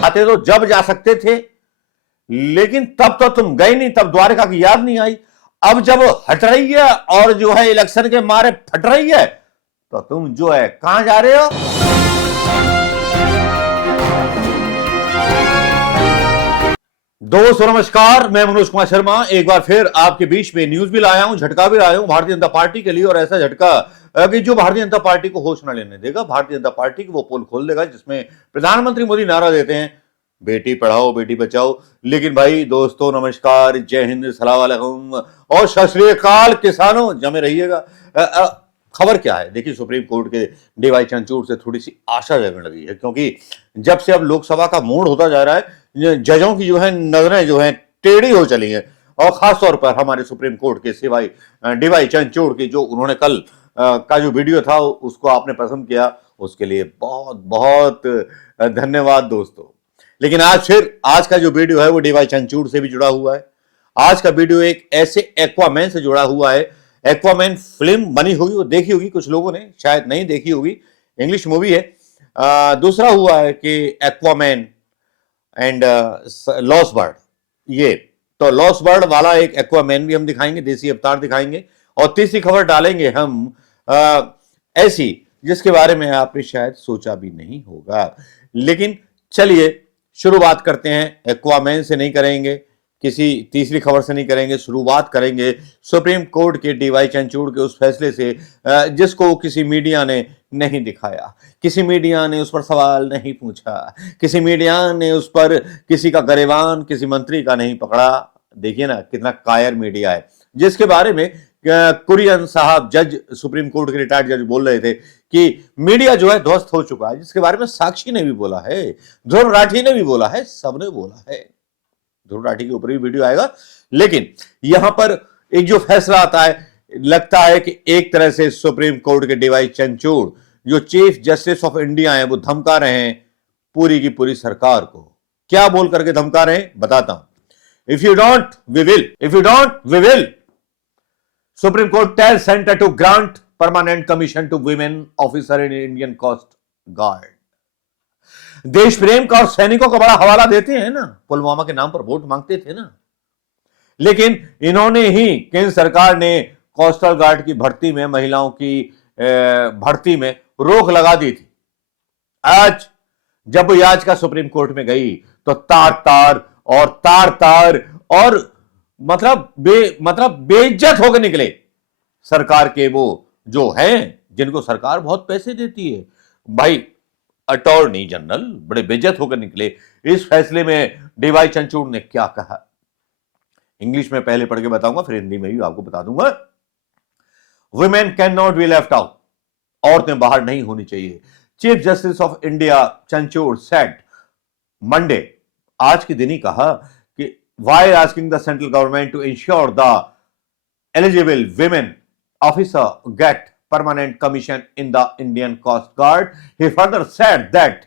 आते तो जब जा सकते थे, लेकिन तब तो तुम गए नहीं, तब द्वारका की याद नहीं आई। अब जब हट रही है और जो है इलेक्शन के मारे फट रही है, तो तुम जो है कहां जा रहे हो? दोस्तों नमस्कार, मैं मनोज कुमार शर्मा एक बार फिर आपके बीच में न्यूज भी लाया हूं, झटका भी लाया हूं भारतीय जनता पार्टी के लिए। और ऐसा झटका कि जो भारतीय जनता पार्टी को होश न लेने देगा, भारतीय जनता पार्टी की वो पोल खोल देगा जिसमें प्रधानमंत्री मोदी नारा देते हैं, बेटी पढ़ाओ बेटी बचाओ। लेकिन भाई दोस्तों नमस्कार, जय हिंद, सलाम वालेकुम और सत श्री अकाल। किसानों जमे रहिएगा। खबर क्या है देखिए, सुप्रीम कोर्ट के डीवाई चंद्रचूड़ से थोड़ी सी आशा जगने लगी है, क्योंकि जब से अब लोकसभा का मोड होता जा रहा है, जजों की जो है नजरें जो है टेढ़ी हो चली हैं। और खासतौर पर हमारे सुप्रीम कोर्ट के सिवाय डीवाई चंद्रचूड़ की जो उन्होंने कल का जो वीडियो था उसको आपने पसंद किया, उसके लिए बहुत बहुत धन्यवाद दोस्तों। लेकिन आज का जो वीडियो है वो डीवाई चंद्रचूड़ से भी जुड़ा हुआ है। आज का वीडियो एक ऐसे एक्वामैन से जुड़ा हुआ है। एक्वामैन फिल्म बनी होगी, वो देखी होगी कुछ लोगों ने, शायद नहीं देखी होगी, इंग्लिश मूवी है। दूसरा हुआ है कि एक्वामैन एंड लॉस्ट बर्ड, ये तो लॉस्ट बर्ड वाला एक एक्वामैन भी हम दिखाएंगे, देसी अवतार दिखाएंगे। और तीसरी खबर डालेंगे हम ऐसी जिसके बारे में आपने शायद सोचा भी नहीं होगा। लेकिन चलिए शुरुआत करते हैं, एक्वामैन से नहीं करेंगे, किसी तीसरी खबर से नहीं करेंगे, शुरुआत करेंगे सुप्रीम कोर्ट के डीवाई चंद्रचूड़ के उस फैसले से जिसको किसी मीडिया ने नहीं दिखाया, किसी मीडिया ने उस पर सवाल नहीं पूछा, किसी मीडिया ने उस पर किसी का गरेबान, किसी मंत्री का नहीं पकड़ा। देखिए ना कितना कायर मीडिया है, जिसके बारे में कुरियन साहब जज, सुप्रीम कोर्ट के रिटायर्ड जज बोल रहे थे कि मीडिया जो है ध्वस्त हो चुका है, जिसके बारे में साक्षी ने भी बोला है, ध्रुव राठी ने भी बोला है, सबने बोला है। ध्रुव राठी के ऊपर भी वीडियो आएगा। लेकिन यहां पर एक जो फैसला आता है, लगता है कि एक तरह से सुप्रीम कोर्ट के डीवाई चंद्रचूड़ जो चीफ जस्टिस ऑफ इंडिया है, वो धमका रहे हैं पूरी की पूरी सरकार को। क्या बोल करके धमका रहे हैं बताता हूं। If you don't we will, if you don't we will. Supreme Court tells centre to grant permanent commission to women officer in Indian Coast Guard. देश प्रेम का और सैनिकों का बड़ा हवाला देते हैं ना, पुलवामा के नाम पर वोट मांगते थे ना। लेकिन इन्होंने ही, केंद्र सरकार ने कोस्टल गार्ड की भर्ती में, महिलाओं की भर्ती में रोक लगा दी थी। आज जब याचिका सुप्रीम कोर्ट में गई तो तार तार और मतलब बेइज्जत होकर निकले सरकार के वो जो हैं जिनको सरकार बहुत पैसे देती है। भाई अटॉर्नी जनरल बड़े बेइज्जत होकर निकले। इस फैसले में डीवाई चंद्रचूड़ ने क्या कहा, इंग्लिश में पहले पढ़ के बताऊंगा, फिर हिंदी में भी आपको बता दूंगा। Women can not be left out, औरतें बाहर नहीं होनी चाहिए। Chief Justice of India Chandrachud said Monday, आज के दिन ही कहा कि while asking the central government to ensure the eligible women officer get permanent commission in the Indian Coast Guard. He further said that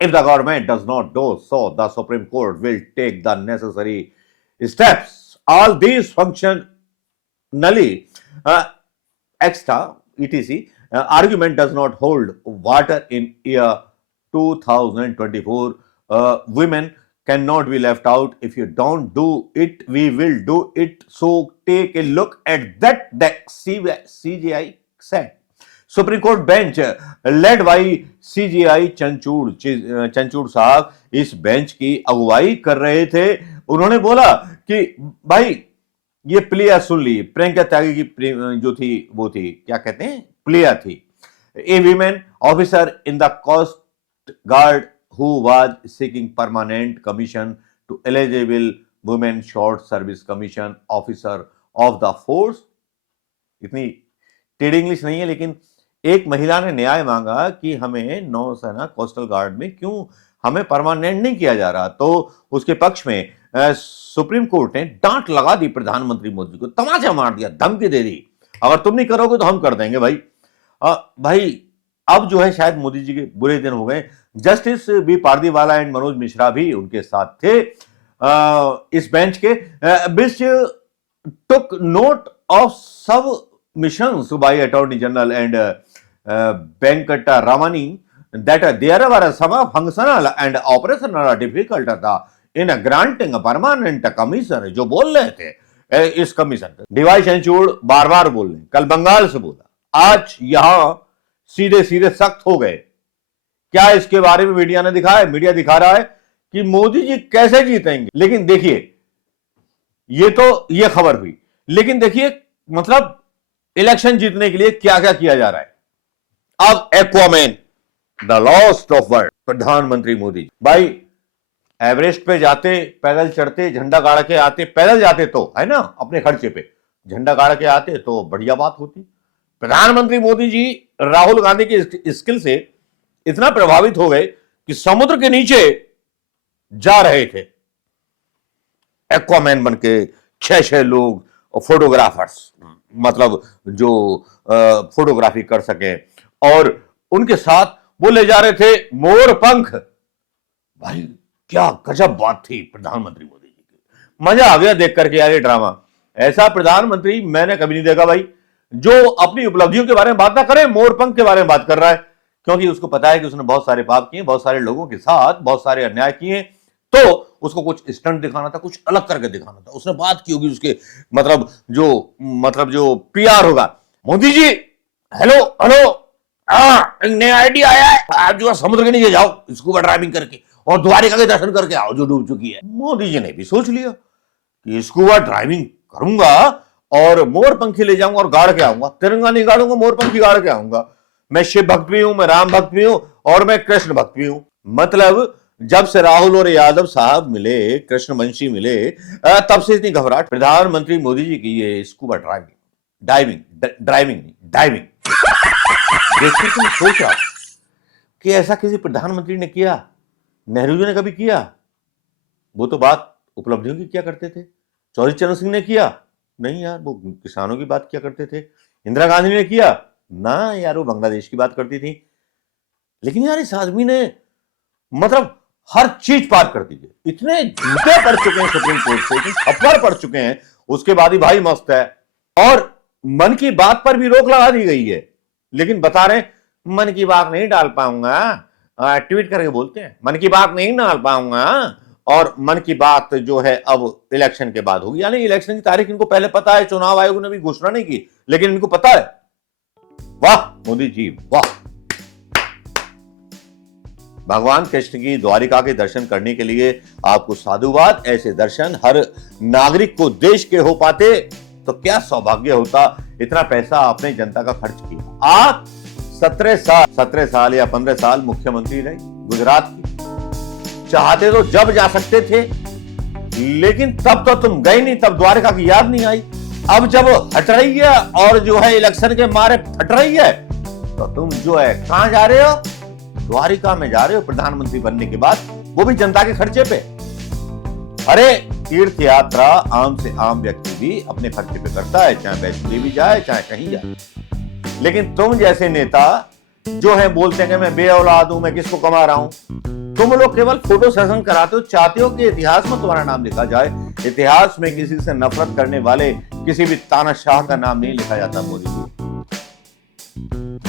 if the government does not do so, the Supreme Court will take the necessary steps. All these functionally extra etc. Argument does not hold water in year 2024. Women cannot be left out. If you don't do it, we will do it. So take a look at that CJI said. Supreme Court bench led by CJI Chandrachud साहब इस bench की अगुवाई कर रहे थे। उन्होंने बोला कि भाई ये प्लिया सुन ली, प्रियंका त्यागी की जो थी वो थी, क्या कहते हैं, प्लिया थी, a women officer in the Coast Guard who was seeking permanent commission to eligible women short service commission officer of the force। इतनी टेढ़ी इंग्लिश नहीं है, लेकिन एक महिला ने न्याय मांगा कि हमें नौसेना कोस्टल गार्ड में क्यों हमें परमानेंट नहीं किया जा रहा। तो उसके पक्ष में सुप्रीम कोर्ट ने डांट लगा दी प्रधानमंत्री मोदी को, तमाचा मार दिया, धमकी दे दी, अगर तुम नहीं करोगे तो हम कर देंगे। भाई अब जो है शायद मोदी जी के बुरे दिन हो गए। Justice B Pardiwala and Manoj Mishra भी उनके साथ थे इस बेंच के, which took note of submissions by attorney general and Venkataramani that there were some functional and operational difficulties in granting a permanent commission, जो बोल रहे थे इस कमीशन पे। डिवाइस चंचूड़ बार बार बोल रहे हैं, कल बंगाल से बोला, आज यहां सीधे सीधे सख्त हो गए। क्या इसके बारे में मीडिया ने दिखाया? मीडिया दिखा रहा है कि मोदी जी कैसे जीतेंगे। लेकिन देखिए, ये खबर हुई, लेकिन देखिए मतलब इलेक्शन जीतने के लिए क्या क्या किया जा रहा है। अब Aquaman, the lost of world, प्रधानमंत्री मोदी भाई एवरेस्ट पे जाते, पैदल चढ़ते, झंडा गाड़ के आते, पैदल जाते तो है ना, अपने खर्चे पे झंडा गाड़ के आते तो बढ़िया बात होती। प्रधानमंत्री मोदी जी राहुल गांधी की स्किल से इतना प्रभावित हो गए कि समुद्र के नीचे जा रहे थे एक्वामैन बन के, 6 लोग फोटोग्राफर्स, मतलब जो फोटोग्राफी कर सके, और उनके साथ वो ले जा रहे थे मोर पंख। भाई क्या गजब बात थी प्रधानमंत्री मोदी जी की, मजा आ गया देख करके यार ये ड्रामा। ऐसा प्रधानमंत्री मैंने कभी नहीं देखा भाई, जो अपनी उपलब्धियों के बारे में बात ना करे, मोर पंख के बारे में बात कर रहा है, क्योंकि उसको पता है कि उसने बहुत सारे पाप किए, बहुत सारे लोगों के साथ बहुत सारे अन्याय किए, तो उसको कुछ स्टंट दिखाना था, कुछ अलग करके दिखाना था। उसने बात की होगी उसके मतलब जो पीआर होगा, मोदी जी हेलो हेलो, एक नया आइडिया आया है, आप जो समुद्र के नीचे जाओ स्कूबा ड्राइविंग करके और द्वारिका के दर्शन करके आओ जो डूब चुकी है। मोदी जी ने भी सोच लिया कि स्कूबा ड्राइविंग करूंगा और मोर पंखी ले जाऊंगा और गाड़ के आऊंगा, तिरंगा नहीं गाड़ूंगा, मोर पंखी गाड़ के आऊंगा। मैं शिव भक्त भी हूं, मैं राम भक्त भी हूं और मैं कृष्ण भक्त भी हूं। मतलब जब से राहुल और यादव साहब मिले, कृष्णवंशी मिले, तब से इतनी घबराहट प्रधानमंत्री मोदी जी की ये स्कूबा ड्राइविंग डाइविंग देखकर तुम सोच रहा कि ऐसा किसी प्रधानमंत्री ने किया? नेहरू जी ने कभी किया? वो तो बात उपलब्धियों की क्या करते थे। चौधरी चरण सिंह ने किया? नहीं यार, वो किसानों की बात क्या करते थे। इंदिरा गांधी ने किया? ना यार, वो बांग्लादेश की बात करती थी। लेकिन यार इस आदमी ने मतलब हर चीज पार कर दी है। इतने जूते पड़ चुके हैं सुप्रीम कोर्ट से, इतने थप्पड़ पड़ चुके हैं, उसके बाद ही भाई मस्त है। और मन की बात पर भी रोक लगा दी गई है, लेकिन बता रहे मन की बात नहीं डाल पाऊंगा, ट्वीट करके बोलते हैं मन की बात नहीं डाल पाऊंगा, और मन की बात जो है अब इलेक्शन के बाद होगी। यानी इलेक्शन की तारीख इनको पहले पता है, चुनाव आयोग ने भी घोषणा नहीं की, लेकिन इनको पता है। वाह मोदी जी वाह। भगवान कृष्ण की द्वारिका के दर्शन करने के लिए आपको साधुवाद। ऐसे दर्शन हर नागरिक को देश के हो पाते तो क्या सौभाग्य होता। इतना पैसा आपने जनता का खर्च किया। आप 17 साल या 15 साल मुख्यमंत्री रहे गुजरात की। चाहते तो जब जा सकते थे, लेकिन तब तो तुम गए नहीं, तब द्वारिका की याद नहीं आई। अब जब हट रही है और जो है इलेक्शन के मारे हट रही है, तो तुम जो है कहां जा रहे हो? द्वारिका में जा रहे हो प्रधानमंत्री बनने के बाद, वो भी जनता के खर्चे पे। अरे तीर्थ यात्रा आम से आम व्यक्ति भी अपने खर्चे पे करता है, चाहे वैष्णो देवी जाए चाहे कहीं जाए। लेकिन तुम जैसे नेता जो है बोलते हैं कि मैं बेऔलाद हूं, मैं किसको कमा रहा हूं। तुम लोग केवल फोटो सेशन कराते हो, चाहते हो कि इतिहास में तुम्हारा नाम लिखा जाए। इतिहास में किसी से नफरत करने वाले किसी भी तानाशाह का नाम नहीं लिखा जाता मोदी जी।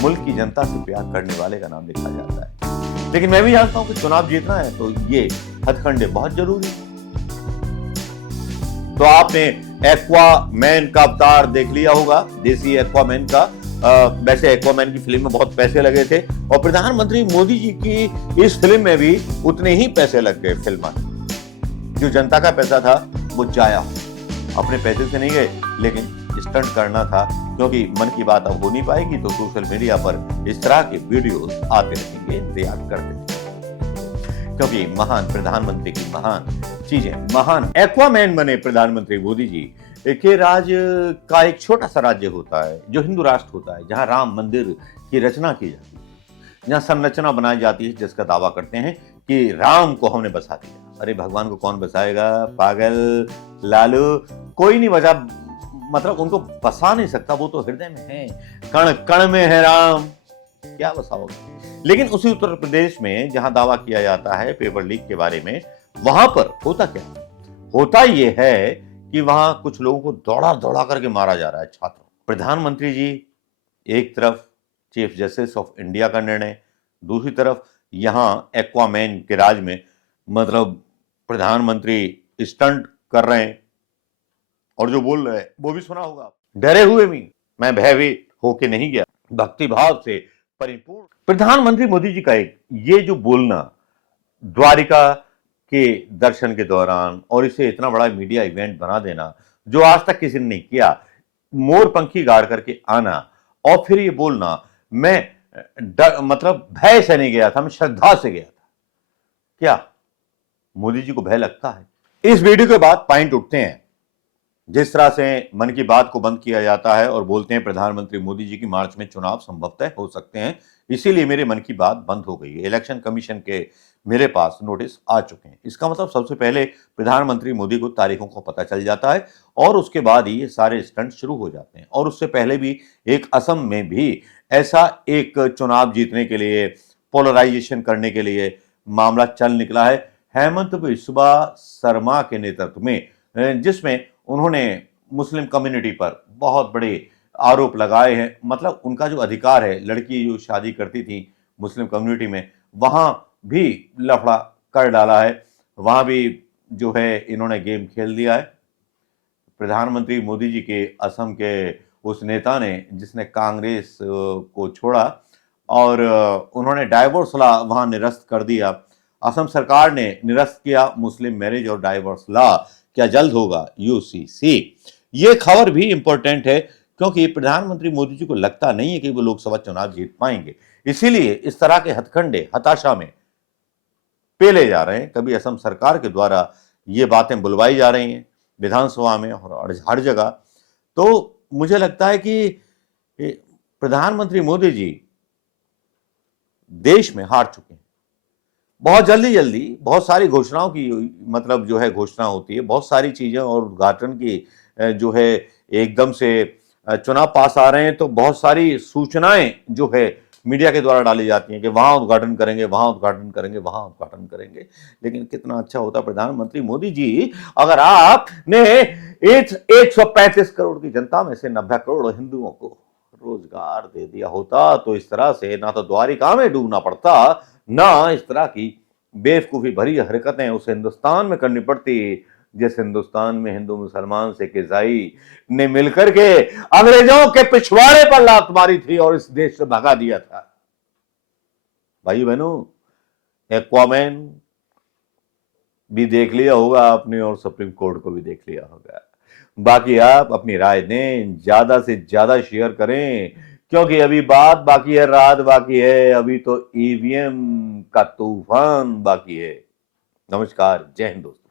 मुल्क की जनता से प्यार करने वाले का नाम लिखा जाता है। लेकिन मैं भी जानता हूं कि चुनाव जीतना है तो ये हथकंडे बहुत जरूरी है। तो आपने एक्वामैन का अवतार देख लिया होगा, देसी एक्वामैन का। वैसे एक्वामैन की फिल्म में बहुत पैसे लगे थे और प्रधानमंत्री मोदी जी की इस फिल्म में भी उतने ही पैसे लग गए। फिल्म जो जनता का पैसा था वो जाया, अपने पैसे से नहीं गए, लेकिन स्टंट करना था, क्योंकि मन की बात अब हो नहीं पाएगी तो सोशल मीडिया पर इस तरह के वीडियोस आते रहेंगे, इंतजार करते रहेंगे, क्योंकि महान प्रधानमंत्री की महान चीजें, महान एक्वामैन बने प्रधानमंत्री मोदी जी के राज्य का एक छोटा सा राज्य होता है जो हिंदू राष्ट्र होता है, जहां राम मंदिर की रचना की जाती है, जहां संरचना बनाई जाती है, जिसका दावा करते हैं कि राम को हमने बसा दिया। अरे भगवान को कौन बसाएगा, पागल लालू, कोई नहीं बचा, मतलब उनको बसा नहीं सकता, वो तो हृदय में है, कण कण में है राम, क्या बसाओगे। लेकिन उसी उत्तर प्रदेश में जहां दावा किया जाता है पेपर लीक के बारे में, वहां पर होता क्या होता यह है कि वहां कुछ लोगों को दौड़ा दौड़ा करके मारा जा रहा है, छात्रों। प्रधानमंत्री जी एक तरफ चीफ जस्टिस ऑफ इंडिया का निर्णय, दूसरी तरफ यहां एक्वामैन के राज में मतलब प्रधानमंत्री स्टंट कर रहे हैं और जो बोल रहे हैं वो भी सुना होगा। डरे हुए भी मैं भयभीत होके नहीं गया, भक्तिभाव से परिपूर्ण। प्रधानमंत्री मोदी जी का एक ये जो बोलना द्वारिका के दर्शन के दौरान और इसे इतना बड़ा मीडिया इवेंट बना देना जो आज तक किसी ने नहीं किया, मोर पंखी गाड़ करके आना और फिर ये बोलना, मैं मतलब भय से नहीं गया था, मैं श्रद्धा से गया था। क्या मोदी जी को भय लगता है? इस वीडियो के बाद पॉइंट उठते हैं। जिस तरह से मन की बात को बंद किया जाता है और बोलते हैं प्रधानमंत्री मोदी जी की मार्च में चुनाव संभवतः हो सकते हैं, इसीलिए मेरे मन की बात बंद हो गई है। इलेक्शन कमीशन के मेरे पास नोटिस आ चुके हैं। इसका मतलब सबसे पहले प्रधानमंत्री मोदी को तारीखों का पता चल जाता है और उसके बाद ही ये सारे स्टंट शुरू हो जाते हैं। और उससे पहले भी एक असम में भी ऐसा एक चुनाव जीतने के लिए, पोलराइजेशन करने के लिए मामला चल निकला है हेमंत बिस्वा शर्मा के नेतृत्व में, जिसमें उन्होंने मुस्लिम कम्युनिटी पर बहुत बड़े आरोप लगाए हैं। मतलब उनका जो अधिकार है, लड़की जो शादी करती थी मुस्लिम कम्युनिटी में, वहां भी लफड़ा कर डाला है, वहां भी जो है इन्होंने गेम खेल दिया है। प्रधानमंत्री मोदी जी के असम के उस नेता ने जिसने कांग्रेस को छोड़ा और उन्होंने डाइवोर्स लॉ वहां निरस्त कर दिया। असम सरकार ने निरस्त किया मुस्लिम मैरिज और डाइवोर्स लॉ। क्या जल्द होगा यूसीसी? ये खबर भी इंपॉर्टेंट है क्योंकि प्रधानमंत्री मोदी जी को लगता नहीं है कि वो लोकसभा चुनाव जीत पाएंगे, इसीलिए इस तरह के हथकंडे हताशा में पेले जा रहे हैं। कभी असम सरकार के द्वारा ये बातें बुलवाई जा रही हैं विधानसभा में और हर जगह। तो मुझे लगता है कि प्रधानमंत्री मोदी जी देश में हार चुके हैं। बहुत जल्दी जल्दी बहुत सारी घोषणाओं की मतलब जो है घोषणा होती है, बहुत सारी चीजें और उद्घाटन की जो है एकदम से चुनाव पास आ रहे हैं तो बहुत सारी सूचनाएं जो है मीडिया के द्वारा डाली जाती हैं कि वहां उद्घाटन करेंगे, वहां उद्घाटन करेंगे, वहां उद्घाटन करेंगे। लेकिन कितना अच्छा होता प्रधानमंत्री मोदी जी अगर आपने 135 करोड़ की जनता में से 90 करोड़ हिंदुओं को रोजगार दे दिया होता तो इस तरह से ना तो द्वारिका में डूबना पड़ता, ना इस तरह की बेवकूफी भरी हरकतें उस हिंदुस्तान में करनी पड़ती जिस हिंदुस्तान में हिंदू मुसलमान सिख ईसाई ने मिलकर के अंग्रेजों के पिछवाड़े पर लात मारी थी और इस देश से भगा दिया था। भाई बहनों, एक्वामैन भी देख लिया होगा आपने और सुप्रीम कोर्ट को भी देख लिया होगा। बाकी आप अपनी राय दें, ज्यादा से ज्यादा शेयर करें क्योंकि अभी बात बाकी है, रात बाकी है, अभी तो ईवीएम का तूफान बाकी है। नमस्कार, जय हिंद दोस्तों।